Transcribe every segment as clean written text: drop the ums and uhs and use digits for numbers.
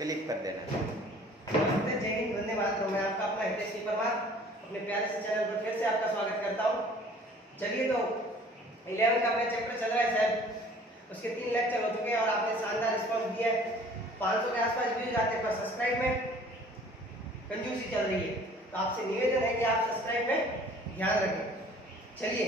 Click कर देना। नमस्ते, जय हिंद, वंदे मातरम। मैं आपका अपना हितेश परमार अपने प्यारे से चैनल पर फिर से आपका स्वागत करता हूँ। चलिए, तो 11 का अपना चैप्टर चल रहा है शायद, उसके 3 लेक्चर हो चुके हैं और आपने शानदार रिस्पांस दिया है। 500 के आसपास व्यूज आते हैं, पर सब्सक्राइब में कंजूसी चल रही है, तो आपसे निवेदन है कि आप सब्सक्राइब में ध्यान रखें। चलिए,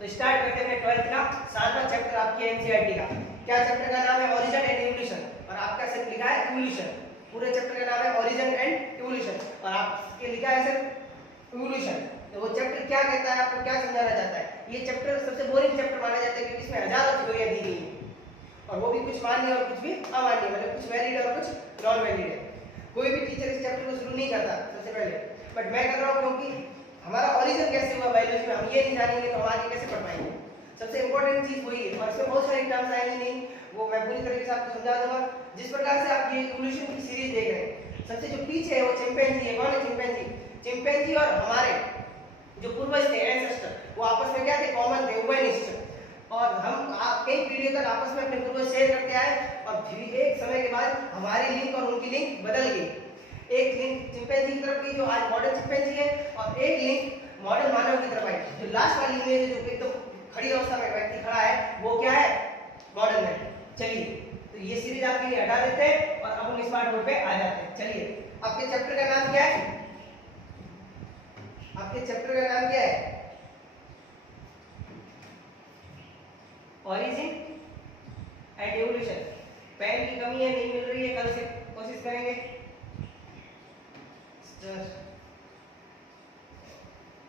तो स्टार्ट करते हैं 12th का 7वां चैप्टर आपकी एनसीईआरटी का। क्या चैप्टर का नाम है? ओरिजिन एंड इवोल्यूशन, और आपका सिर्फ लिखा है इवोल्यूशन। पूरे चैप्टर का नाम है ओरिजिन एंड इवोल्यूशन और आपके लिखा है सिर्फ इवोल्यूशन। तो वो चैप्टर क्या कहता है, आपको क्या समझाना चाहता है? ये चैप्टर सबसे बोरिंग चैप्टर माना जाता है क्योंकि इसमें हजारों थ्योरियां दी गई हैं, और वो भी कुछ मान्य और कुछ भी अमान्य, मतलब कुछ वैलिड और कुछ नॉन वैलिड है। कोई भी टीचर इस चैप्टर को शुरू नहीं करता सबसे पहले, बट मैं कर रहा हूँ क्योंकि हमारा ओरिजिन कैसे हुआ बायोलॉजी में, हम ये नहीं जानेंगे तो हम आगे कैसे पढ़ पाएंगे। सबसे इंपॉर्टेंट चीज वही है, और इसमें बहुत सारी टर्म्स आएंगी नहीं, वो मैं पूरी तरीके से आपको समझा दूंगा। जिस प्रकार से आप ये इवोल्यूशन की सीरीज देख रहे हैं, सबसे जो पीछे है वो चिंपैंजी है। कौन है चिंपैंजी? चिंपैंजी और हमारे जो पूर्वज थे, एंसेस्टर, वो आपस में क्या थे? कॉमन थे, उभयनिष्ठ। और हम कई पीढ़ियों तक आपस में अपने पूर्वज शेयर करते आए, और फिर एक समय के बाद हमारी लिंक और उनकी लिंक बदल गई। एक लिंक चिंपैंजी की तरफ की जो आज मॉडर्न चिंपैंजी है, और एक लिंक मॉडर्न मानव की तरफ आई। जो लास्ट वाली इमेज है, जो एकदम खड़ी अवस्था में व्यक्ति खड़ा है, वो क्या है? मॉडर्न है। चलिए, तो ये सीरीज आपके लिए हटा देते हैं और अब हम स्मार्ट बोर्ड पे आ जाते हैं। चलिए, आपके चैप्टर का नाम क्या है? आपके चैप्टर का नाम क्या है? Origin and evolution. पेन की कमी है, नहीं मिल रही है, कल से कोशिश करेंगे।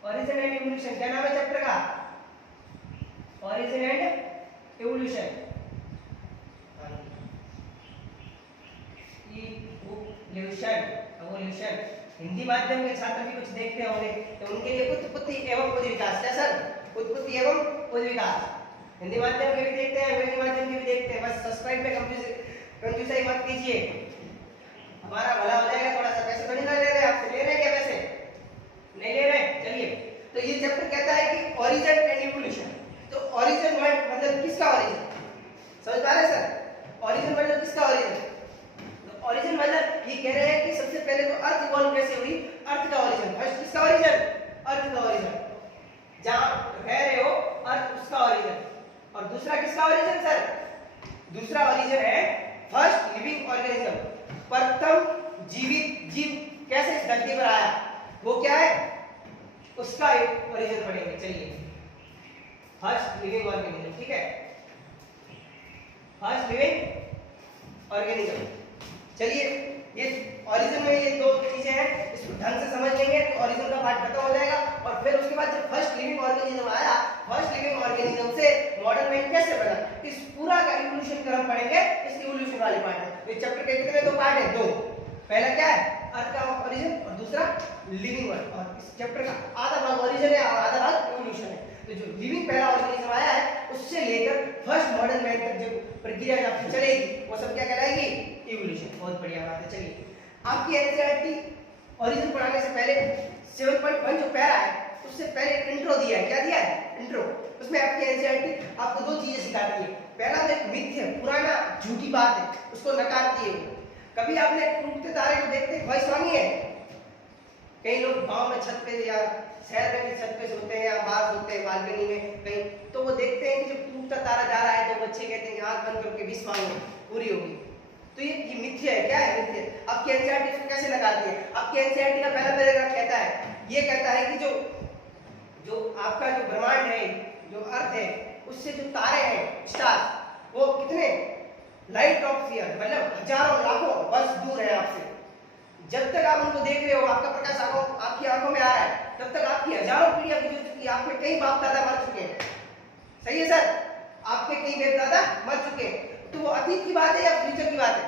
ओरिजिन एंड इवोल्यूशन, क्या नाम है चैप्टर का? Origin and evolution. Evolution Hindi माध्यम के छात्र भी कुछ देखते होंगे, तो उनके लिए उत्पत्ति एवं खुद विकास। क्या सर? उत्पत्ति एवं खुद विकास हिंदी माध्यम के भी देखते हैं, अंग्रेजी माध्यम के भी देखते हैं। बस सब्सक्राइब पे कंफ्यूज मत कीजिए, हमारा भला हो जाएगा। थोड़ा सा पैसे थोड़ी ना ले रहे हैं आपसे, ले रहे हैं क्या पैसे? नहीं ले रहे। चलिए, तो ये चैप्टर कहता है कि ओरिजिन एंड इवोल्यूशन। तो ओरिजिन वर्ड मतलब किसका ओरिजिन? समझ पा रहे हैं सर? ओरिजिन मतलब किसका ओरिजिन? तो ओरिजिन मतलब ये कह रहे हैं कि सबसे पहले तो अर्थ इवॉल्व कैसे हुई, अर्थ का ओरिजिन। फर्स्ट किसका ओरिजिन? अर्थ का ओरिजिन, जहां रह रहे हो अर्थ, उसका ओरिजिन। और दूसरा किसका ओरिजिन सर? दूसरा ओरिजिन है फर्स्ट लिविंग ऑर्गेनिज्म, प्रथम जीवित जीव कैसे इस धरती पर आया, वो क्या है? उसका एक ओरिजिन पढ़ेंगे। चलिए, फर्स्ट लिविंग ऑर्गेनिज्म, ठीक है, फर्स्ट लिविंग ऑर्गेनिज्म। चलिए, ये ओरिजिन में ये दो चीजें हैं, इसको ढंग से समझ लेंगे तो ओरिजिन का पार्ट खत्म हो जाएगा। और फिर उसके बाद जब फर्स्ट लिविंग ऑर्गेनिज्म आया, फर्स्ट लिविंग ऑर्गेनिज्म से मॉडर्न मैन कैसे बना, इस पूरा का इवोल्यूशन का हम पढ़ेंगे इस इवोल्यूशन वाले पार्ट में। तो इस चैप्टर के कितने दो पार्ट है? दो। पहला क्या है? अर्थ का ओरिजिन, और दूसरा लिविंग वर्ल्ड। और इस चैप्टर का आधा भाग ओरिजिन है और आधा भाग इवोल्यूशन है। तो जो लिविंग पहला ऑर्गेनिज्म आया है, उससे लेकर फर्स्ट मॉडर्न मैन तक जो प्रक्रिया आपकी चलेगी, वो सब क्या कहलाएगी? इवोल्यूशन। बहुत बढ़िया बात है। चलिए, आपकी एनसीईआरटी ओरिजिन पढ़ाने से पहले 7.1 जो पैरा है, उससे पहले इंट्रो दिया है। क्या दिया है? इंट्रो। उसमें आपकी एनसीईआरटी आपको दो चीजें सिखाती है। पहला तो एक मिथ्य है, पुराना झूठी बात है, उसको नकारती है। कभी आपने टूटते तारे को देखते ख्वाहिश मांगी है? कई लोग गांव में छत पे या शहर में छत पे सोते हैं या बाहर सोते हैं बालकनी में कहीं, तो वो देखते हैं कि जब टूटता तारा जा रहा है तो बच्चे कहते हैं कि आंख बंद करके विश मांगो, पूरी होगी। तो ये मिथ्या है। क्या है मिथ्या? आपकी एनसीईआरटी इसको कैसे लगाती है? आपकी एनसीईआरटी का पहला पैराग्राफ कहता है, ये कहता है कि जो आपका जो ब्रह्मांड है, जो अर्थ है, उससे जो तारे हैं, स्टार, वो कितने लाइट ऑफ ईयर, मतलब हजारों लाखों वर्ष दूर है आपसे। जब तक आप उनको देख रहे हो, आपका प्रकाश आपकी आंखों में आ रहा है, तब तक आपकी हजारों पीढ़ियां गुजर चुकी है, आपके कई बाप दादा मर चुके हैं। सही है सर? आपके कई बाप दादा मर चुके हैं। तो वो अतीत की बात है या फ्यूचर की बात है?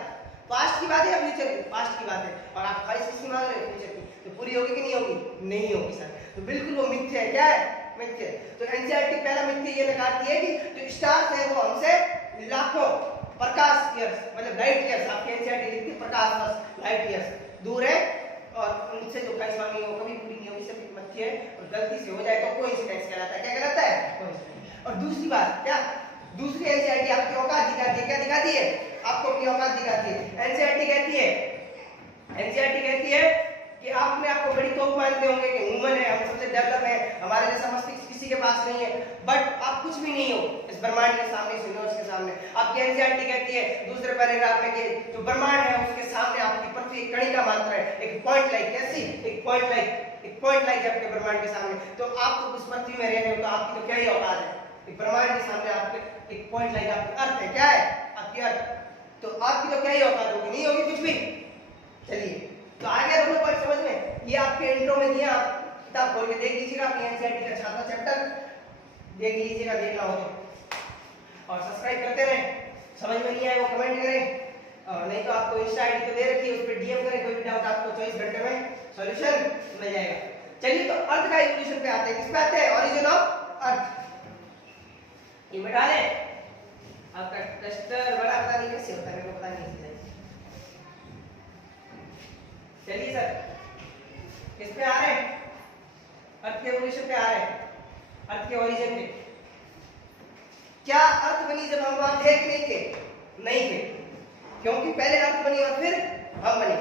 पास्ट की बात है या फ्यूचर की? पास्ट की बात है। और आप ख्वाहिश किसकी मांग रहे हैं? फ्यूचर की। तो पूरी होगी कि नहीं होगी? नहीं होगी सर। तो बिल्कुल वो मिथ्या है। क्या है? मिथ्या है। तो एनसीईआरटी पहला मिथ्या ये नकारती है कि जो स्टार्स है वो हमसे लाखों प्रकाश ईयर्स, मतलब लाइट ईयर्स, आपके एनसीईआरटी लिखती है प्रकाश वर्ष, लाइट ईयर्स दूर है, और उनसे जो ख्वाहिश मांगी वो कभी पूरी नहीं होगी। सब मिथ्या है, और गलती से हो जाए तो कोइंसिडेंस कहलाता है। क्या कहलाता है? कोइंसिडेंस। और दूसरी बात क्या? दूसरी एनसीईआरटी आपकी औकात दिखाती है। क्या दिखाती है? आपको अपनी औकात दिखाती है। एनसीईआरटी कहती है एनसीईआरटी कहती है कि आप अपने आप को बड़ी तोप मानते होंगे कि ह्यूमन है, हम सबसे डेवलप है, हमारे जैसा मस्तिष्क किसी के पास नहीं है, बट आप कुछ भी नहीं हो इस ब्रह्मांड के सामने, इस यूनिवर्स के सामने। आपकी एनसीईआरटी कहती है दूसरे पैराग्राफ में कि जो ब्रह्मांड है उसके सामने आपकी पृथ्वी एक कणिका मात्र है, एक पॉइंट लाइक। कैसी? एक पॉइंट लाइक आपके ब्रह्मांड के सामने। तो आप तो उस पृथ्वी में रह रहे हो तो आपकी तो क्या ही औकात है, एक ब्रह्मांड के सामने आपके एक पॉइंट लाइक आपकी अर्थ है। क्या है? आपकी अर्थ। तो आपकी तो क्या ही औकात होगी, नहीं होगी कुछ भी। चलिए तो आ गया दोनों पॉइंट समझ में। ये आपके इंट्रो में दिया, किताब खोल के देख लीजिएगा, अपनी एनसीईआरटी का छात्रा चैप्टर देख लीजिएगा, देखना हो तो। और सब्सक्राइब करते रहें, समझ में नहीं आए वो कमेंट करें, और नहीं तो आपको इंस्टा आईडी तो दे रखी है, उस पर डीएम करें, कोई भी डाउट आपको 24 घंटे में सॉल्यूशन मिल जाएगा। चलिए तो अर्थ का इवोल्यूशन पे आते हैं। किस पे आते हैं? Origin of earth. ये मिटा दें, आपका टेस्टर बड़ा पता नहीं कैसे होता है, मेरे को पता नहीं। चलिए सर किस पे आ रहे हैं? अर्थ के इवोल्यूशन पे आ रहे हैं, अर्थ के ओरिजिन पे। क्या अर्थ बनी जब हम वहां थे कि नहीं थे? नहीं थे, क्योंकि पहले अर्थ बनी और फिर हम बने।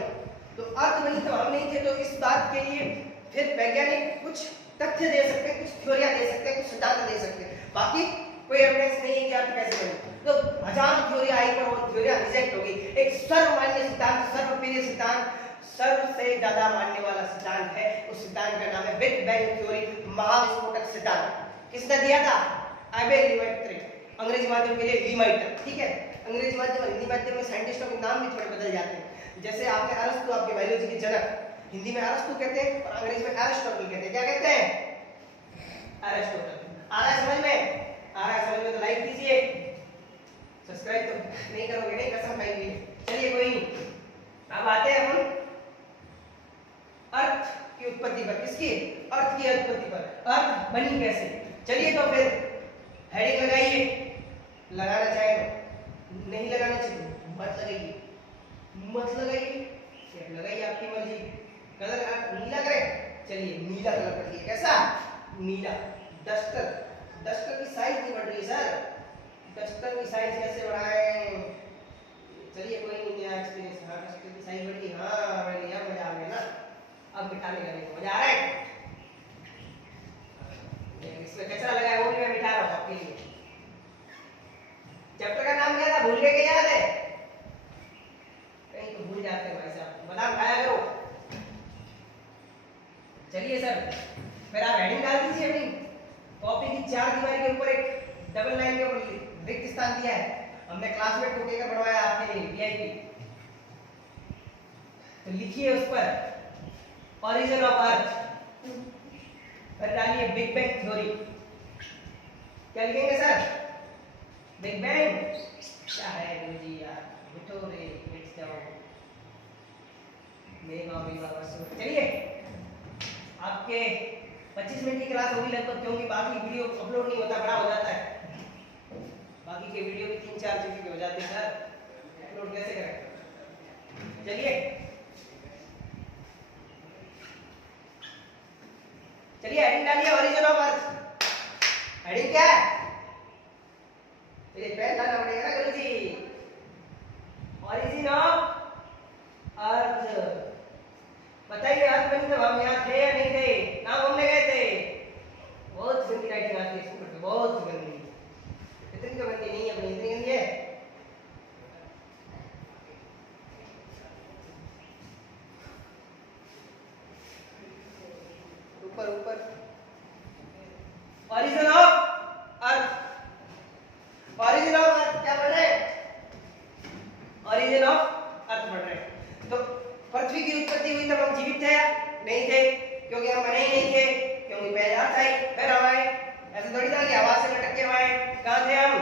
तो अर्थ बनी तो हम नहीं थे, तो इस बात के लिए फिर वैज्ञानिक कुछ तथ्य दे सकते हैं, कुछ थ्योरियां दे सकते हैं, कुछ सिद्धांत दे सकते हैं, बाकी कोई एविडेंस नहीं है कि अर्थ कैसे बनी। तो हजारों थ्योरियां आई पर वो थ्योरियां रिजेक्ट हो गई। एक सर्वमान्य सिद्धांत, सर्वप्रिय सिद्धांत, सबसे ज्यादा मानने वाला सिद्धांत है, उस सिद्धांत का नाम है बिग बैंग थ्योरी, महाविस्फोटक सिद्धांत। किसने दिया था? एबेल लीमाइटर। अंग्रेजी माध्यम के लिए लीमाइटर, ठीक है। अंग्रेजी माध्यम और हिंदी माध्यम में साइंटिस्टों के नाम भी थोड़े बदल जाते हैं। जैसे आपने अरस्तु, आपके बायोलॉजी के जनक, हिंदी में अरस्तु कहते हैं और अंग्रेजी में एरिस्टोटल कहते हैं। क्या कहते हैं? एरिस्टोटल। आ रहा है समझ में? आ रहा है समझ में तो लाइक कीजिए, सब्सक्राइब तो नहीं करोगे नहीं, कसम खाएंगे। चलिए कोई नहीं, अब आते हैं हम अर्थ की उत्पत्ति पर। किसकी? अर्थ की उत्पत्ति पर। अर्थ बनी कैसे? चलिए तो फिर हेडिंग लगाइए, लगाना चाहे तो, नहीं लगाना चाहिए मत लगाइए, मत लगाइए, लगाइए आपकी मर्जी। कलर नीला करें, चलिए नीला कलर कर दिए। कैसा? नीला। डस्टर, डस्टर की साइज नहीं बढ़ रही सर, डस्टर की साइज कैसे बढ़ाएं? चलिए कोई नहीं, नया एक्सपीरियंस। हाँ डस्टर की साइज बढ़ी, हाँ बढ़ी, अब मजा आ गया ना, अब मिटाने का देखो मजा आ रहा है। इसमें कचरा लगा है वो भी मैं मिटा रहा हूँ आपके लिए। चैप्टर का नाम क्या था? भूल गए? क्या याद है? कहीं तो भूल जाते हैं भाई साहब, बादाम खाया करो। चलिए सर फिर आप हेडिंग डाल दीजिए अपनी कॉपी की, 4 दीवारी के ऊपर एक डबल लाइन के ऊपर रिक्त स्थान दिया है, हमने क्लासमेट को देकर बनवाया आपके लिए वीआईपी। तो लिखिए उस पर ओरिजिन ऑफ अर्थ, फिर डालिए बिग बैंग थ्योरी। क्या लिखेंगे सर? Big bang. क्या है गुरुजी यार, उठो रे, लेट जाओ, चलिए आपके 25 मिनट की क्लास होगी लगभग, क्योंकि बाकी वीडियो अपलोड नहीं होता, बड़ा हो जाता है। बाकी के वीडियो भी 3-4 जीबी के हो जाते हैं सर, अपलोड कैसे करें? चलिए चलिए हेडिंग डालिए ओरिजिन ऑफ अर्थ। हेडिंग क्या है? चलिए पेन डालना पड़ेगा ना गुरुजी। Origin of earth. बताइए अर्थ बनी तब हम यहाँ थे या नहीं थे? कहाँ घूमने गए थे? बहुत गंदी राइटिंग आती है स्कूल में, बहुत गंदी। इतनी तो गंदी नहीं है अपनी, इतनी गंदी है। ऊपर ऊपर origin of earth. Origin of earth क्या पढ़ रहे हैं? ओरिजिन ऑफ अर्थ पढ़ रहे हैं। तो पृथ्वी की उत्पत्ति हुई तब हम जीवित थे या नहीं थे? क्योंकि हम बने ही नहीं थे, क्योंकि पहले अर्थ आई फिर हम आए। ऐसे थोड़ी था कि हवा से लटक के आए। कहाँ थे हम?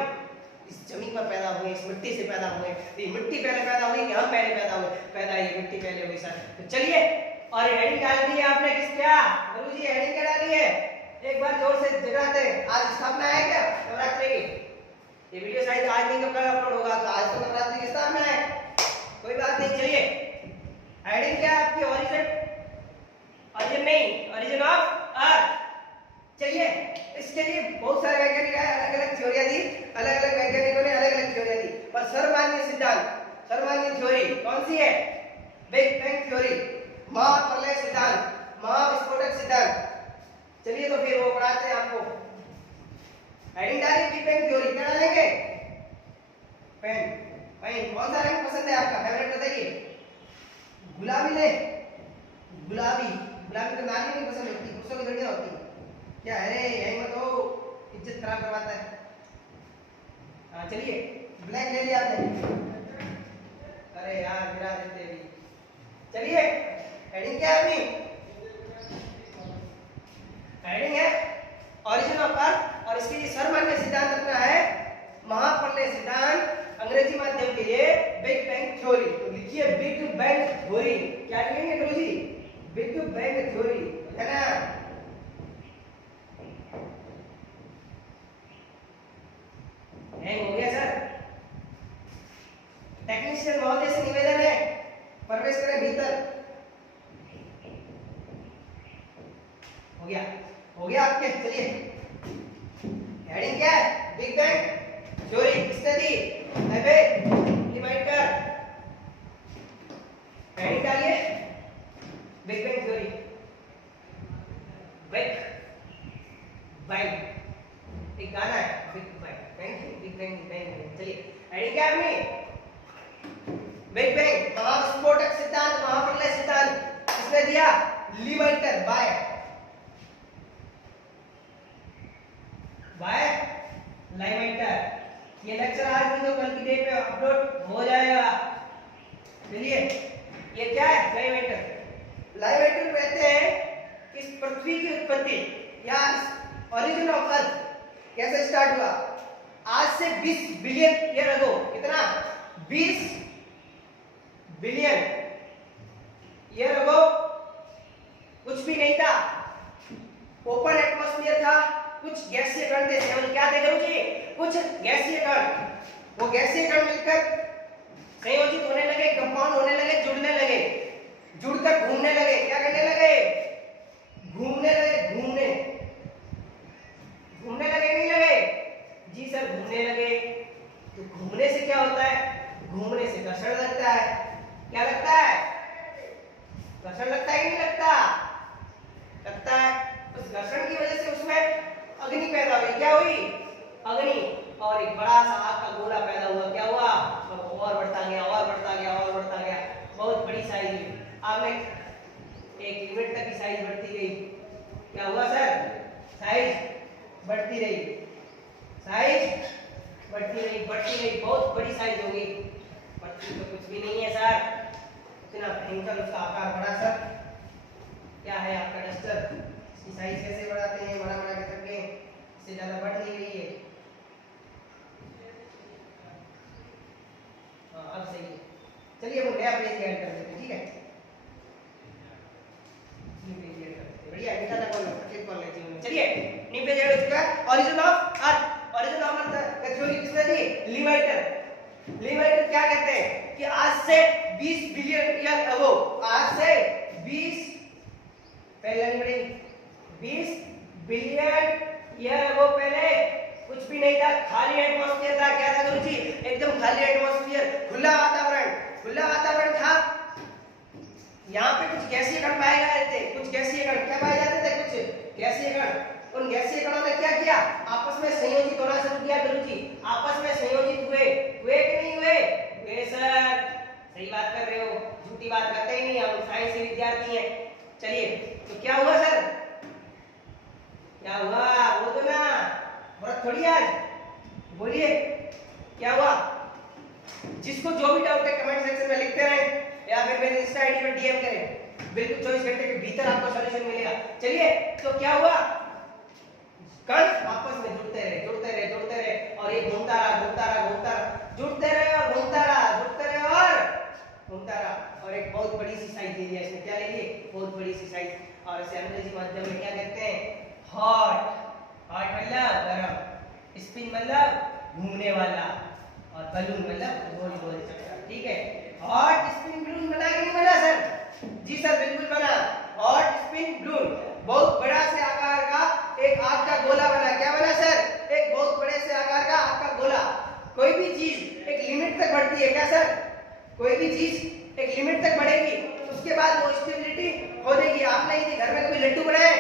इस जमीन पर पैदा हुए, इस मिट्टी से पैदा हुए। ये मिट्टी पहले पैदा हुई कि हम पहले पैदा हुए? पैदा ये मिट्टी पहले हुई सर। तो चलिए, और हेडिंग डाल दी है आपने, किस क्या गुरुजी हेडिंग क्या डाली है? एक बार जोर से जगाते हैं। आज स्थापना है क्या नवरात्रि की? ये वीडियो शायद आज नहीं तो कल अपलोड होगा, तो आज तो नवरात्रि की स्थापना है, कोई बात नहीं। चलिए हेडिंग क्या है आपकी? ओरिजिन नहीं, ओरिजिन ऑफ अर्थ। चलिए इसके लिए बहुत सारे वैज्ञानिक आए, अलग अलग थ्योरियां दी, अलग अलग वैज्ञानिकों ने अलग अलग थ्योरियां दी, पर सर्वमान्य सिद्धांत, सर्वमान्य थ्योरी कौन सी है? बिग बैंग थ्योरी, महाप्रलय सिद्धांत, महाविस्फोटक सिद्धांत। चलिए तो फिर वो पढ़ाते हैं आपको। हेडिंग डालिए बिग बैंग थ्योरी, क्या डालेंगे? पेन। पेन कौन सा रंग पसंद है आपका, फेवरेट बताइए। गुलाबी ले, गुलाबी। गुलाबी तो नाली नहीं पसंद होती, गुस्सों की लड़कियां होती क्या? अरे यही मत हो, इज्जत खराब करवाता है। हाँ चलिए, ब्लैक ले लिया आपने। अरे यार गिरा देते भी। चलिए हेडिंग क्या है अपनी? हेडिंग है ओरिजिन ऑफ अर्थ, और इसके लिए सर्वमान्य सिद्धांत अपना है महाप्रलय सिद्धांत, अंग्रेजी माध्यम के लिए बिग बैंग थ्योरी। तो लिखिए बिग बैंग थ्योरी। क्या लिखेंगे गुरुजी? बिग बैंग थ्योरी, है ना? हैंग हो गया सर? टेक्नीशियन महोदय से निवेदन है, प्रवेश करें भीतर। हो गया, हो गया आपके। चलिए हेडिंग क्या है? Big bang theory. किसने दी? लिमाइटर। हेडिंग डालिए big bang theory. Big bang एक गाना है, big bang, big bang, bang. चलिए हेडिंग क्या है अपनी? बिग बैंग, महाविस्फोटक सिद्धांत, महाप्रलय सिद्धांत। किसने दिया? लिमाइटर। बाय लाइमाइटर। ये लेक्चर आज नहीं तो कल की डेट पे अपलोड हो जाएगा। चलिए ये क्या है? लाइमाइटर। लाइमाइटर कहते हैं कि इस पृथ्वी की उत्पत्ति या ओरिजिन ऑफ अर्थ कैसे स्टार्ट हुआ? आज से 20 बिलियन ईयर अगो। कितना? 20 बिलियन ईयर अगो कुछ भी नहीं था, ओपन एटमॉस्फेयर था, कुछ गैसीय कण थे। केवल क्या थे गुरुजी? कुछ गैसीय कण। वो गैसीय कण मिलकर संयोजित होने लगे, कंपाउंड होने लगे, जुड़ने लगे, जुड़कर घूमने लगे। क्या करने लगे? घूमने लगे। घूमने लगे नहीं लगे? जी सर घूमने लगे। तो घूमने से क्या होता है? घूमने से घर्षण लगता है। क्या लगता है? घर्षण लगता है कि नहीं लगता? लगता है। उस घर्षण की वजह से उसमें अग्नि पैदा हुई। क्या हुई? अग्नि। और एक बड़ा सा आग का गोला पैदा हुआ। क्या हुआ? और बढ़ता गया, और बढ़ता गया, और बढ़ता गया, बहुत बड़ी साइज हुई। आग में एक लिमिट तक की साइज बढ़ती गई। क्या हुआ सर? साइज बढ़ती रही, साइज बढ़ती रही, बढ़ती रही, बहुत बड़ी साइज हो गई। बढ़ती तो कुछ भी नहीं है सर, इतना भयंकर उसका आकार बढ़ा सर। क्या है आपका डस्टर? इसकी साइज कैसे बढ़ाते हैं? बड़ा बड़ा के करके इससे ज्यादा बढ़ नहीं रही है। हाँ अब सही है। चलिए वो नया पेज ऐड कर देते हैं, ठीक है? न्यू पेज ऐड कर देते हैं। बढ़िया बेटा ना बोलो, क्लिक कर लेते हैं। चलिए न्यू पेज ऐड हो चुका है। Origin of earth, origin of earth का थ्योरी किसने दी? लिमाइटर। लिमाइटर क्या कहते हैं कि आज से 20 बिलियन ईयर अगो, आज से 20 पहले नहीं पढ़ेंगे, 20 बिलियन ईयर अगो पहले कुछ भी नहीं था, खाली एटमॉस्फेयर था। क्या था गुरुजी? एकदम खाली एटमॉस्फेयर, खुला वातावरण। खुला वातावरण था। यहाँ पे कुछ गैसीय कण पाए गए थे। कुछ गैसीय कण क्या पाए जाते थे? कुछ गैसीय कण। उन गैसीय कणों ने क्या किया? आपस में संयोजित होना शुरू किया गुरुजी। आपस में संयोजित हुए कि नहीं हुए? वे सर सही बात कर रहे हो, झूठी बात करते ही नहीं, हम साइंस के विद्यार्थी हैं। चलिए तो क्या हुआ सर? क्या हुआ? वो तो ना व्रत थोड़ी आज, बोलिए क्या हुआ? जिसको जो भी डाउट है कमेंट सेक्शन में लिखते रहें या फिर मेरे इंस्टा आईडी पर डीएम करें। बिल्कुल 24 घंटे के भीतर आपको सॉल्यूशन मिलेगा। चलिए तो क्या हुआ? कण आपस में जुड़ते रहे, जुड़ते रहे, जुड़ते रहे, और ये घूमता रहा, घूमता रहा, घूमता रहा, जुड़ते रहे और घूमता रहा, जुड़ते रहे और घूमता रहा, और एक बहुत बड़ी सी साइज ले लिया इसने। क्या ले लिए? बहुत बड़ी सी साइज। और इसे अंग्रेजी माध्यम में क्या कहते हैं? हॉट। हॉट मतलब गरम, स्पिन मतलब घूमने वाला, और बलून मतलब गोल गोल चक्कर। ठीक है? हॉट स्पिन बलून बना कि नहीं बना सर? जी सर बिल्कुल बना। हॉट स्पिन बलून, बहुत बड़ा से आकार का एक आग का गोला बना। क्या बना सर? एक बहुत बड़े से आकार का आग का गोला। कोई भी चीज एक लिमिट तक बढ़ती है। क्या सर? कोई भी चीज एक लिमिट तक बढ़ेगी, उसके बाद वो स्टेबिलिटी खो देगी। आपने यदि घर में कोई लड्डू बनाए,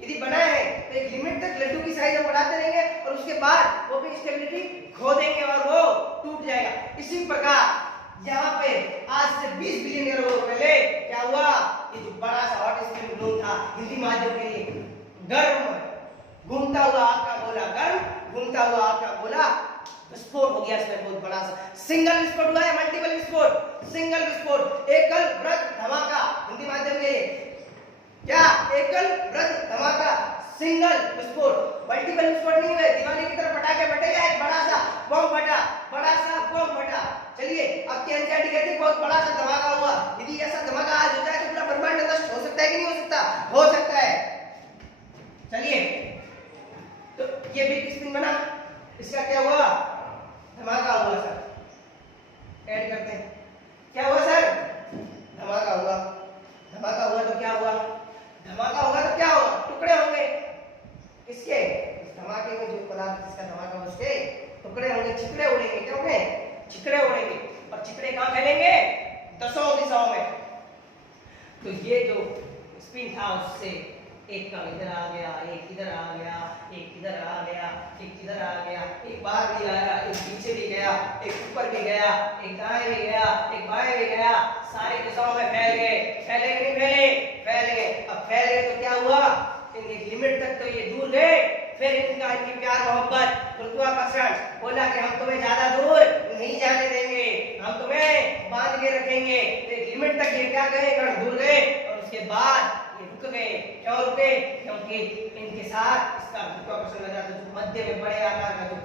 यदि बनाए हैं तो एक लिमिट तक लड्डू की साइज हम बढ़ाते रहेंगे और उसके बाद वो भी स्टेबिलिटी खो देंगे और वो टूट जाएगा। इसी प्रकार यहाँ पे आज से 20 बिलियन ईयर पहले क्या हुआ, ये जो बड़ा सा हॉट स्प्रिंग बलून था हिंदी माध्यम के लिए, गर्म घूमता हुआ आपका गोला, गर्म घूमता हुआ आपका गोला विस्फोट हो गया। इसमें बहुत बड़ा सा सिंगल विस्फोट हुआ है, मल्टीपल विस्फोट, सिंगल विस्फोट, एकल वृहद धमाका हिंदी माध्यम के लिए क्या, एकल वृहद धमाका, सिंगल विस्फोट, मल्टीपल विस्फोट नहीं हुए। दिवाली की तरफ पटाखे फटे या एक बड़ा सा बम फटा, बड़ा सा बम फटा। चलिए अब की एनसीईआरटी कहती है बहुत बड़ा सा धमाका हुआ। यदि ऐसा धमाका आज हो जाए तो पूरा ब्रह्मांड नष्ट हो सकता है कि नहीं हो सकता? हो सकता है। चलिए तो ये बिग स्पिन बना, इसका क्या हुआ, धमाका हुआ सर, ऐड करते हैं, क्या हुआ सर, धमाका हुआ। धमाका हुआ तो क्या हुआ, धमाका होगा तो क्या होगा, टुकड़े होंगे किसके, इस धमाके में जो पदार्थ जिसका धमाका उसके टुकड़े होंगे, छिकड़े उड़ेंगे, क्या होंगे, छिकड़े उड़ेंगे। और छिकड़े कहाँ फैलेंगे, दसों दिशाओं में। तो ये जो स्पिन था उससे एक का इधर आ गया, एक इधर आ गया, एक इधर आ गया, एक इधर आ गया, एक बाहर भी आया, एक पीछे भी गया, एक ऊपर भी गया, एक दाएं भी गया, एक बाएं भी गया, सारे दिशाओं में फैल गए। फैले कि नहीं फैले, फैल गए। अब फैल गए तो क्या हुआ, इनकी लिमिट तक तो ये दूर गए, फिर इनकी प्यार मोहब्बत गुरुत्वाकर्षण बोला कि हम तुम्हें ज्यादा दूर नहीं जाने देंगे, हम तुम्हें बांध के रखेंगे। तो एक लिमिट तक ये क्या गए, कण दूर गए और उसके बाद ये रुक गए। क्यों रुके, क्योंकि इनके साथ इसका गुरुत्वाकर्षण लगा था, जो मध्य में बड़े आकार का जो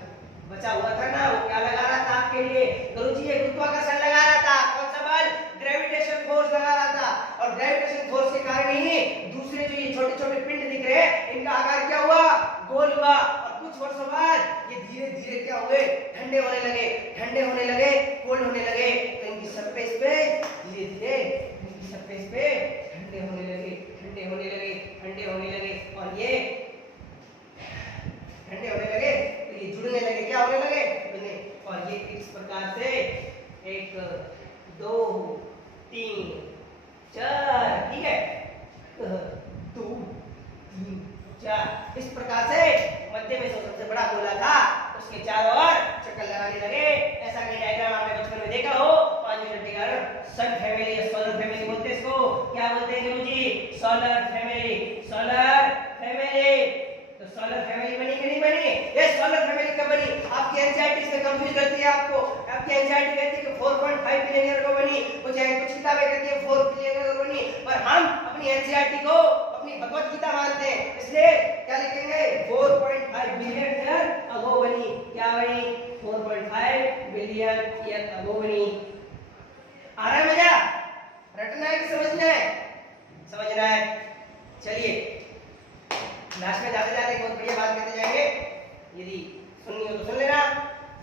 बचा हुआ था ना, वो क्या लगा रहा था आपके लिए, गुरुजी ये गुरुत्वाकर्षण लगा रहा था। कौन सा बल, ग्रेविटेशन फोर्स लगा रहा था। और ग्रेविटेशन फोर्स के कारण ही दूसरे जो ये छोटे छोटे पिंड दिख रहे हैं, इनका आकार क्या हुआ, गोल हुआ। और कुछ वर्षों बाद ये धीरे धीरे क्या हुए, ठंडे होने लगे, ठंडे होने लगे, कोल्ड होने लगे। तो इनकी सरफेस पे धीरे धीरे इनकी सरफेस पे ठंडे होने लगे, ठंडे होने लगे, ठंडे होने लगे। और ये ठंडे होने लगे तो ये जुड़ने लगे, क्या होने लगे, जुड़ने। और ये इस प्रकार से 1 2 3 4, ठीक है, 2 3 4, इस प्रकार से मध्य में जो सबसे बड़ा गोला था उसके चारों ओर चक्कर लगाने लगे। ऐसा कहीं डायग्राम आपने बचपन में देखा हो, 5 मिनट के कारण सन फैमिली या सोलर फैमिली बोलते हैं इसको। क्या बोलते हैं गुरुजी, सोलर फैमिली, सोलर फैमिली। तो सोलर फैमिली बनी कि नहीं बनी, ये सोलर फैमिली कब बनी, आपकी एनसीईआरटी इसमें कंफ्यूज करती है आपको। आपकी एनसीईआरटी कहती है कि 4.5 बिलियन ईयर को बनी, कुछ किताबें कहती है 4 बिलियन ईयर को बनी, पर हम अपनी एनसीईआरटी को अपनी भगवत गीता मानते हैं, इसलिए क्या लिखेंगे, 4.5 बिलियन ईयर अगो बनी। क्या बनी, 4.5 बिलियन ईयर अगो बनी। आ रहा है मजा, रटना है कि समझना है, समझना है। चलिए लास्ट में जाते जाते बहुत बढ़िया बात करते जाएंगे, यदि सुननी हो तो सुन लेना,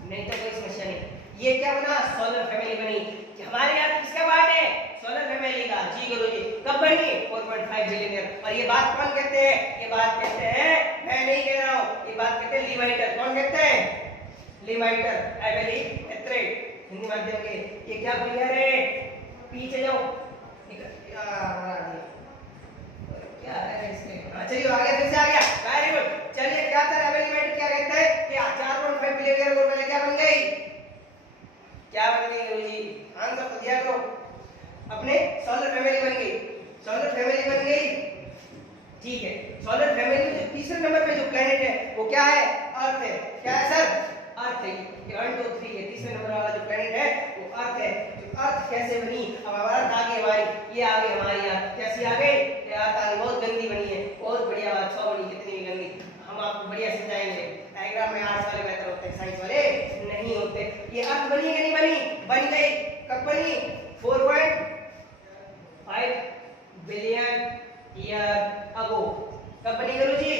नहीं तो कोई समस्या नहीं। ये क्या बना, सोलर फैमिली बनी। कि हमारे यहाँ किसका पार्ट है, सोलर फैमिली का। जी गुरुजी, कब बनी, 4.5 बिलियन ईयर। और ये बात कौन कहते हैं, ये बात कहते हैं, मैं नहीं कह रहा हूँ, ये बात कहते हैं लीमाइटर। कौन कहते हैं, लीमाइटर, एबेली एथ्रेट, हिंदी माध्यम के। ये क्या बोल रहे, पीछे जाओ, क्या है इसमें, चलिए आगे फिर से आ गया, वेरी गुड। चलिए क्या था, एबेली क्या कहते हैं कि 4.5 बिलियन ईयर को पहले क्या बन गई, क्या बन गई गुरुजी, आंसर तो दिया करो। अपने सोलर फैमिली बन गई, सोलर फैमिली बन गई, ठीक है। सोलर फैमिली में जो तीसरे नंबर पे जो प्लेनेट है वो क्या है, अर्थ है। क्या है सर, अर्थ है। 1 2 3 ये तीसरे नंबर वाला जो प्लेनेट है वो अर्थ है। अर्थ कैसे बनी, अब अर्थ आ गई हमारी, ये आ गई हमारी अर्थ, कैसी आ गई, ये अर्थ आ गई, बहुत गंदी बनी है, बहुत बढ़िया बात, 6 बनी, कितनी भी गंदी, हम आपको बढ़िया समझाएंगे। डायग्राम में आर्ट्स वाले बेहतर होते हैं, साइंस वाले नहीं होते। ये अर्थ बनी कि नहीं बनी, बन गई। कब बनी, 4.5 बिलियन ईयर अगो। कब बनी गुरुजी,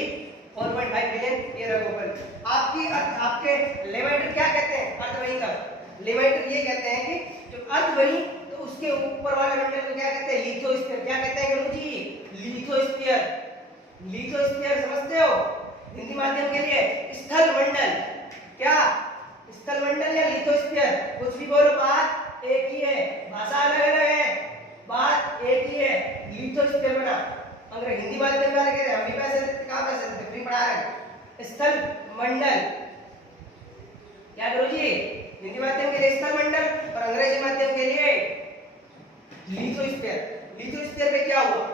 4.5 बिलियन ईयर अगो बनी। आपके लेमेटर क्या कहते हैं, अर्थ बनी कब, लेमेटर ये कहते हैं कि जब अर्थ बनी तो उसके ऊपर वाले मंडल को क्या कहते हैं, लिथोस्फीयर। क्या कहते हैं गुरुजी, लिथोस्फीयर। लिथोस्फीयर समझते हो, हिंदी माध्यम के लिए स्थल मंडल। क्या, स्थल मंडल या लिथोस्फीयर, कुछ भी बोलो बात एक ही है, भाषा अलग अलग है, बात एक ही है, लिथोस्फीयर बना। अगर हिंदी माध्यम वाले कह रहे हम भी पैसे देते, कहाँ पैसे देते, फ्री पढ़ा रहे। स्थल मंडल, क्या करो जी, हिंदी माध्यम के लिए स्थल मंडल और अंग्रेजी माध्यम के लिए लिथोस्फीयर। लिथोस्फीयर में क्या हुआ,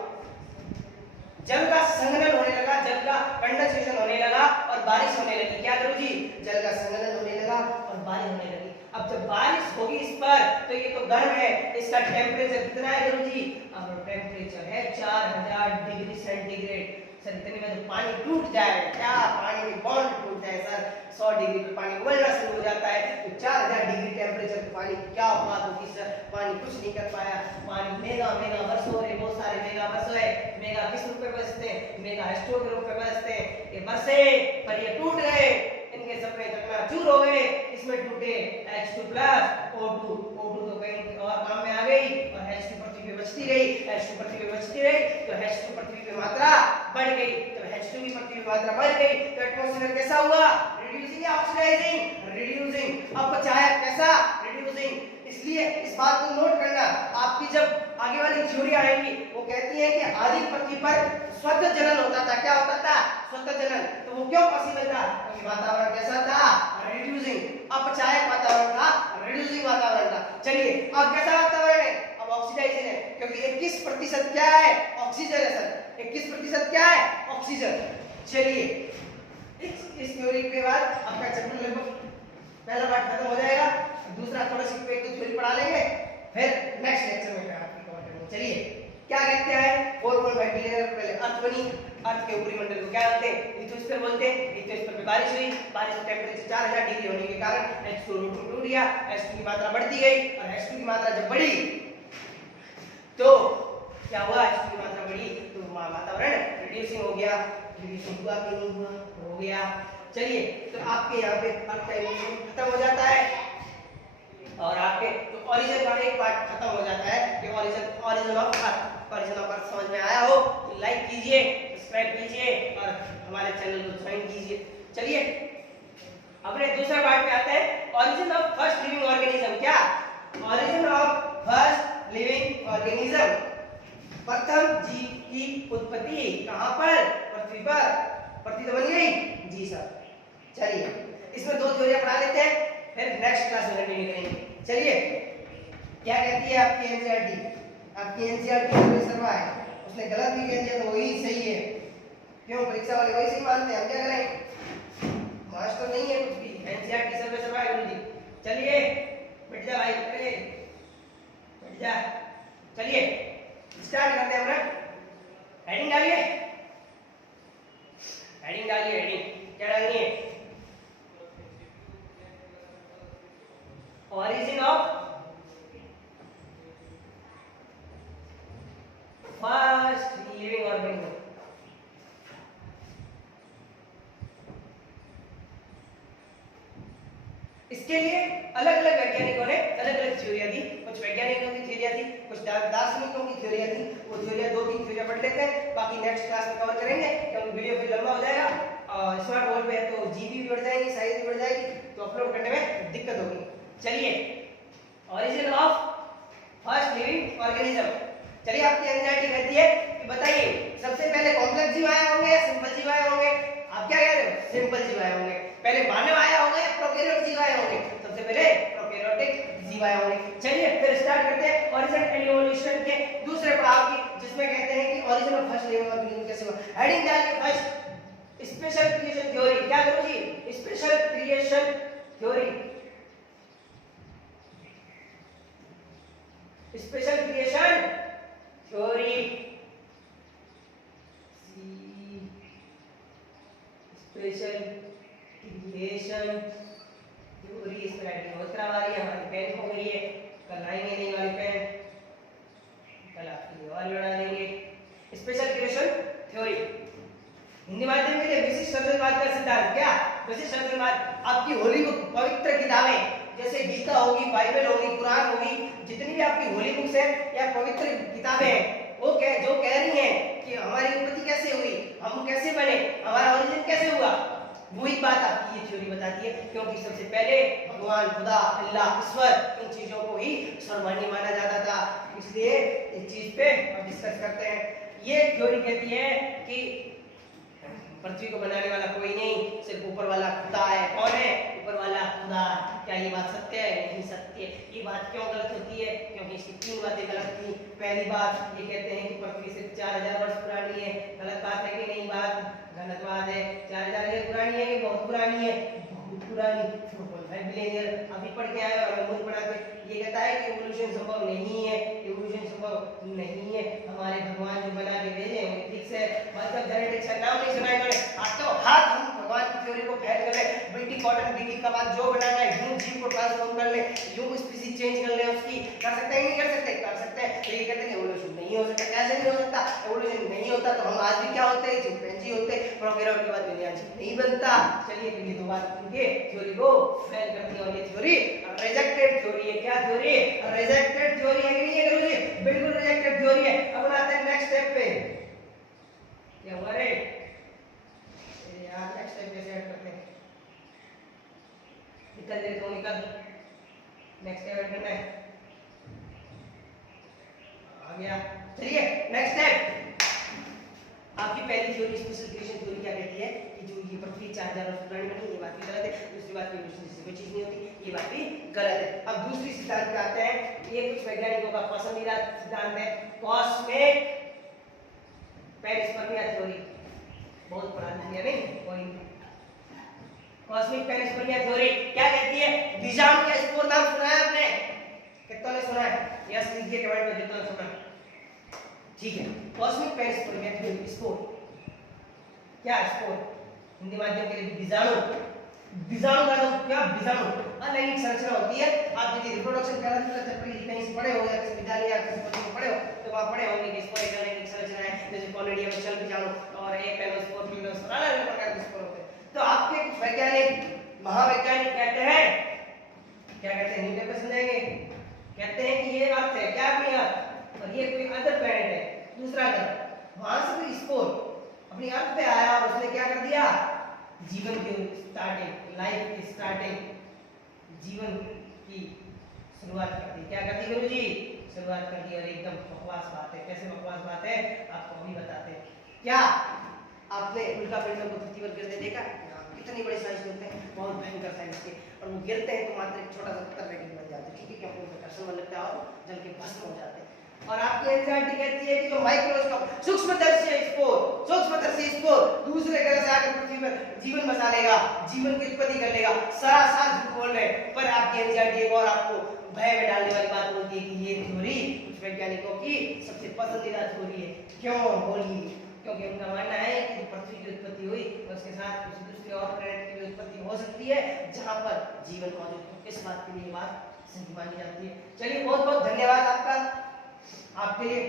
जल का संघनन होने लगा, जल का कंडेंसेशन होने लगा और बारिश होने लगी। क्या करो जी, जल का संघनन होने लगा और बारिश होने लगी। अब जब बारिश होगी इस पर तो ये तो गर्म है, इसका टेम्परेचर कितना है गुरु जी, अब टेम्परेचर है 4000 डिग्री सेंटीग्रेड। सर इतने में तो पानी टूट जाए, क्या पानी में बॉन्ड टूट जाए सर, 100 डिग्री पे पानी उबलना शुरू हो जाता है, तो 4000 डिग्री टेम्परेचर पे पानी क्या बात होगी सर, पानी कुछ नहीं कर पाया, पानी मेगा मेगा वर्षों रे, बहुत सारे मेगा वर्ष है, मेगा किस रूप में बरसते हैं, मेगा स्टोर के रूप में बरसते हैं, ये बरसे पर ये टूट गए, इनके सपने चकनाचूर हो गए, इसमें टूटे H2 प्लस O2, O2 तो कहीं और काम में आ गई और H2 पृथ्वी पे बचती रही, H2 पृथ्वी पे बचती रही तो H2 पृथ्वी पे मात्रा बढ़ गई, तो H2 की पृथ्वी पे मात्रा बढ़ गई तो एटमॉस्फेयर कैसा हुआ, रिड्यूसिंग या ऑक्सीडाइजिंग, रिड्यूसिंग। अब बचाया कैसा, रिड्यूसिंग। इसलिए इस बात को नोट करना, आपकी जब आगे वाली थ्योरी आएंगी वो कहती है कि आदि पृथ्वी पर स्वतः जनन होता था, क्या होता था, स्वतः जनन। तो वो क्यों पॉसिबल था, क्योंकि वातावरण कैसा था, रिड्यूसिंग, अपचायक वातावरण था, रिड्यूसिंग वातावरण था। चलिए अब कैसा वातावरण है, अब ऑक्सीडाइजेशन है, क्योंकि 21% क्या है, ऑक्सीजन है सर, 21% क्या है, ऑक्सीजन। चलिए इस थ्योरी के बाद आपका चैप्टर लगभग पहला पार्ट खत्म हो जाएगा, दूसरा थोड़ा सी एक दो थ्योरी पढ़ा लेंगे, फिर नेक्स्ट लेक्चर में आपकी कवर करेंगे। चलिए क्या कहते हैं, 4.5 बिलियन पहले अर्थ बनी, अर्थ के ऊपरी मंडल को क्या बोलते हैं, लिथोस्फीयर बोलते हैं। लिथोस्फीयर पे बारिश हुई, बारिश का टेंपरेचर 4000 डिग्री होने के कारण H2 टूट गया, H2 की मात्रा बढ़ती गई और H2 की मात्रा जब बढ़ी तो क्या हुआ, H2 की मात्रा बढ़ी तो वातावरण रिड्यूसिंग हो गया, रिड्यूसिंग हुआ कि नहीं हुआ, हो गया। चलिए तो आपके यहाँ पे अर्थ का इवोल्यूशन खत्म हो जाता है और आपके तो ओरिजिन का एक पार्ट खत्म हो जाता है कि origin of earth, origin of earth समझ में आया हो तो लाइक कीजिए, सब्सक्राइब कीजिए और हमारे चैनल को ज्वाइन कीजिए। चलिए अपने दूसरे पार्ट में आते हैं, origin of first living organism. क्या, origin of first living organism, प्रथम जीव की उत्पत्ति कहां पर, पृथ्वी पर। पृथ्वी तो बन गई जी सर। चलिए इसमें दो थ्योरियां पढ़ा लेते हैं, फिर नेक्स्ट क्लास में कंटिन्यू करेंगे। चलिए क्या कहती है आपकी एनसीईआरटी, आपकी एनसीईआरटी में सर्वा है, उसने गलत भी कह दिया तो वही सही है, क्यों, परीक्षा वाले वही सही मानते हैं, हम क्या करें, मास्टर नहीं है कुछ भी, एनसीईआरटी सर्वे सर्वा है गुरुजी। चलिए बैठ जा भाई, अरे बैठ जा। चलिए स्टार्ट करते हैं अपना, हेडिंग डालिए, हेडिंग डालिए, हेडिंग क्या डालनी है, origin of first living organism। इसके लिए अलग अलग वैज्ञानिकों ने अलग अलग थ्योरियां दी, कुछ वैज्ञानिकों की थ्योरियां थी, कुछ दार्शनिकों की थ्योरियां थी। वो थ्योरियां दो तीन थ्योरियां पढ़ लेते हैं, बाकी नेक्स्ट क्लास में कवर करेंगे क्योंकि वीडियो फिर लंबा हो जाएगा और स्मार्ट बोर्ड पे है तो जीबी भी बढ़ जाएगी, साइज भी बढ़ जाएगी, तो अपलोड करने में दिक्कत होगी। चलिए origin of first living organism. चलिए आपकी एनसीईआरटी कहती है कि बताइए सबसे पहले कॉम्प्लेक्स जीव आए होंगे या सिंपल जीव आए होंगे, आप क्या कह रहे हो, सिंपल जीव आए होंगे। पहले मानव आया होंगे या प्रोकैरियोट जीव आए होंगे, सबसे पहले प्रोकैरियोटिक जीव आए होंगे। चलिए फिर स्टार्ट करते हैं ओरिजिन एंड इवोल्यूशन के दूसरे पड़ाव की, जिसमें कहते हैं कि origin of first living organism कैसे हुआ। हेडिंग डालिए फर्स्ट, स्पेशल क्रिएशन थ्योरी। क्या करो जी, special creation theory, special creation theory, special creation theory. इसमें राइटिंग बहुत खराब आ रही है, हमारी पेन खो गई है, कल आएंगे नहीं वाली पेन, कल आपकी और लड़ा देंगे। स्पेशल क्रिएशन थ्योरी हिंदी माध्यम के लिए विशिष्ट सर्जनवाद का सिद्धांत। क्या, विशिष्ट सर्जनवाद, आपकी होली बुक, पवित्र किताबें जैसे गीता होगी, बाइबल होगी, कुरान होगी, जितनी भी आपकी होली बुक्स है या पवित्र किताबें हैं, वो जो कह रही हैं कि हमारी उत्पत्ति कैसे हुई, हम कैसे बने, हमारा ओरिजिन कैसे हुआ, वही बात आपकी ये थ्योरी बताती है, क्योंकि सबसे पहले भगवान खुदा अल्लाह ईश्वर इन चीजों को ही सर्वमान्य माना जाता था। इसलिए इस चीज पे हम डिस्कस करते हैं। ये थ्योरी कहती है कि पृथ्वी को बनाने वाला कोई नहीं, सिर्फ ऊपर वाला खुदा है। कौन है? ऊपर वाला खुदा। क्या ये बात सत्य है? नहीं सत्य। ये बात क्यों गलत होती है? क्योंकि इसकी तीन बातें गलत थी। पहली बात ये कहते हैं कि पृथ्वी सिर्फ 4000 वर्ष पुरानी है। गलत बात है कि नहीं? बात गलत बात है। 4000 ईयर पुरानी है कि बहुत पुरानी है? बहुत पुरानी। 4.5 बिलियन ईयर अभी पढ़ के आए और हमें मूल पढ़ा के ये कहता है कि इवोल्यूशन संभव नहीं है। इवोल्यूशन संभव नहीं है। हमारे भगवान जो बना के भेजे हैं ठीक से मतलब जेनेटिक्स का नाम नहीं सुना इन्होंने। आज तो हाथ भगवान की थ्योरी को फैल कर ले, बीटी कॉटन बीटी का बात जो बनाना है ह्यूमन जीव को ट्रांसफॉर्म कर ले, ह्यूमन स्पीशीज चेंज कर ले उसकी। कर सकते हैं नहीं कर सकते? कर सकते हैं। तो ये कहते हैं इवोल्यूशन नहीं हो सकता। कैसे नहीं हो सकता? इवोल्यूशन नहीं होता तो हम आज भी क्या होते हैं? चिंपैंजी होते। प्रोकैरियोट के बाद दुनिया जीव नहीं बनता। चलिए पहले तो बात उनके थ्योरी को फेल करती है और ये थ्योरी रिजेक्टेड थ्योरी है। क्या थ्योरी? रिजेक्टेड थ्योरी है कि नहीं है गुरुजी? बिल्कुल रिजेक्टेड थ्योरी है। अब आते हैं नेक्स्ट स्टेप पे। क्या हुआ रे यार? नेक्स्ट स्टेप कैसे ऐड करते हैं? निकल दे तो निकल। नेक्स्ट स्टेप ऐड करना है। आ गया। चलिए नेक्स्ट स्टेप। आपकी पहली थ्योरी स्पेशल क्रिएशन थ्योरी क्या कहती है कि जो ये पृथ्वी 4000 वर्ष पुरानी बनी, ये बात भी गलत है। दूसरी बात की कोई चीज नहीं होती, ये बात भी गलत है। अब दूसरी सिद्धांत पे आते हैं। ये कुछ वैज्ञानिकों का पसंदीदा सिद्धांत है, कॉस्मिक पेरिस्पर्मिया थ्योरी। बहुत पुरानी है नहीं? कोई कॉस्मिक पेरिस्पर्मिया थ्योरी क्या कहती है? बीजाणु का स्पोर नाम सुना है आपने? कितनों ने सुना है? यस लीजिए कमेंट में जितना सुना। ठीक है, कॉस्मिक पेरिस्पर्मिया थ्योरी। स्पोर क्या? स्पोर हिंदी माध्यम के लिए बीजाणु। बीजाणु का नाम क्या? बीजाणु अलैंगिक संरचना होती है। आप यदि रिप्रोडक्शन कहीं से पढ़े हो या किसी विद्यालय या किसी पुस्तक में पढ़े हो तो वहां पढ़े होंगे कि स्पोर एक अलैंगिक संरचना है, जैसे कॉलोनिडियम में चल बीजाणु और एक पेलोस्पोर फिलोस्पोर अलग अलग प्रकार के स्पोर होते हैं। तो आपके कुछ वैज्ञानिक महावैज्ञानिक कहते हैं, क्या कहते हैं? न्यूटन पे समझाएंगे। कहते हैं कि ये अर्थ है, क्या अपनी अर्थ, और ये कोई अदर प्लैनेट है, दूसरा ग्रह। वहां से कोई स्पोर अपनी अर्थ पे आया और उसने क्या कर दिया? जीवन की स्टार्टिंग, लाइफ की स्टार्टिंग, जीवन की शुरुआत कर दी। क्या कर दी गुरुजी? शुरुआत कर दी। और एकदम बकवास बात है। कैसे बकवास बात है आपको अभी बताते हैं। क्या आपने उल्का पिंड को पृथ्वी पर गिरते देखा? कितनी बड़ी साइज होते हैं, बहुत भयंकर साइज के, और वो गिरते हैं तो मात्र एक छोटा सा पत्थर रेडी बन जाते हैं, ठीक है? क्योंकि उनका घर्षण बल लगता है और जल के भस्म हो जाते हैं। और आपकी एनसीईआरटी कहती है कि जो माइक्रोस्कोप सूक्ष्मदर्शी स्पोर, सूक्ष्मदर्शी स्पोर दूसरे ग्रह से आकर पृथ्वी पर जीवन बसा लेगा, जीवन की उत्पत्ति कर लेगा। सरासर झूठ बोल रहे हैं। पर आपकी एनसीईआरटी एक और आपको भय में डालने वाली बात बोलती है कि ये थ्योरी कुछ वैज्ञानिकों की सबसे पसंदीदा थ्योरी है। क्यों बोलिए? क्योंकि उनका मानना है कि पृथ्वी की उत्पत्ति हुई और उसके साथ कुछ दूसरे और प्लैनेट की भी उत्पत्ति हो सकती है जहां पर जीवन मौजूद हो। इस बात के लिए बात सही मानी जाती है। चलिए बहुत बहुत धन्यवाद आपका। आपके लिए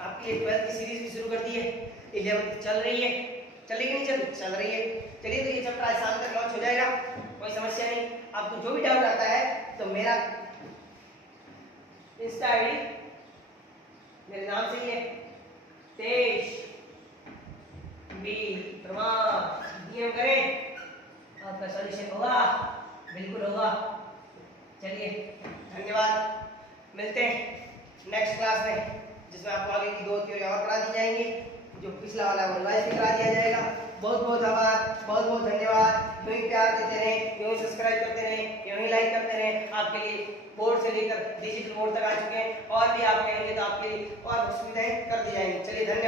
आपकी 12th की सीरीज भी शुरू कर दी है। 11th चल रही है, चलेगी नहीं? चल रही है। चलिए तो ये चैप्टर आज शाम तक लॉन्च हो जाएगा, कोई समस्या नहीं। आपको जो भी डाउट आता है तो मेरा इंस्टा आईडी मेरे नाम से ही है, तेज बी प्रमाण, डीएम करें, आपका सॉल्यूशन होगा, बिल्कुल होगा। चलिए धन्यवाद, मिलते हैं नेक्स्ट क्लास में जिसमें आपको आगे की 2 थ्योरी और पढ़ा दी जाएंगी। जो पिछला वाला वो रिवाइज भी करा दिया जाएगा। बहुत बहुत आभार, बहुत बहुत धन्यवाद। यूं ही प्यार देते रहें, यूं ही सब्सक्राइब करते रहें, यूं ही लाइक करते रहें। आपके लिए बोर्ड से लेकर डिजिटल बोर्ड तक आ चुके हैं, और भी आप कहेंगे तो आपके लिए और सुविधाएं कर दी जाएंगी। चलिए धन्यवाद।